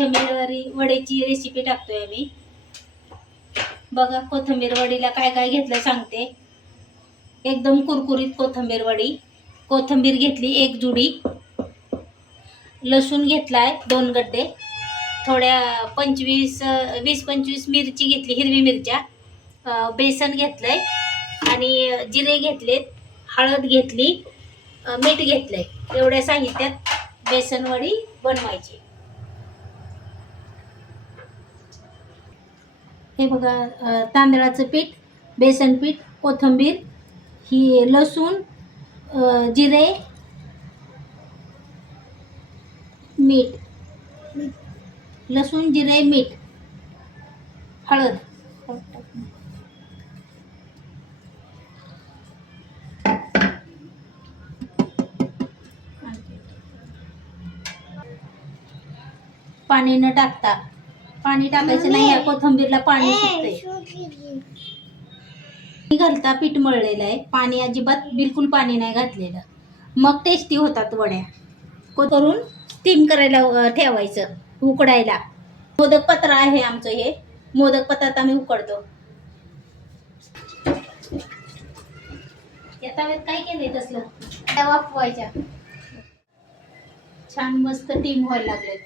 कोथिंबीर वड्याची रेसिपी टाकतोय आम्ही. बघा कोथिंबीर वडीला काय काय घेतलं सांगते. एकदम कुरकुरीत कोथिंबीर वडी. कोथिंबीर घेतली 1 जुडी, लसूण घेतलाय 2 गड्डे, थोड्या 20-25 मिरची घेतली, हिरवी मिरच्या, बेसन घेतलंय आणि जिरे घेतलेत, हळद घेतली, मीठ घेतलंय. एवढ्या साहित्यात बेसन वडी बनवायची. हे बघा तांदळाचं पीठ, बेसन पीठ, कोथिंबीर, ही लसूण, जिरे, मीठ, लसूण जिरे मीठ, हळद. पाणी न टाकता, पाणी टाकायचं नाही. या कोथिंबीरला पाणी सुटते. घालता पीठ मळलेलं आहे, पाणी अजिबात बिलकुल पाणी नाही घातलेलं. मग टेस्टी होतात वड्या. करून स्टीम करायला ठेवायचं, उकडायला. मोदक पात्र आहे आमचं हे. मोदक पात्रात आम्ही उकडतो. या तव्यात काय केलंय तसलं, त्या वाफवायच्या. छान मस्त टीम व्हायला लागलेत.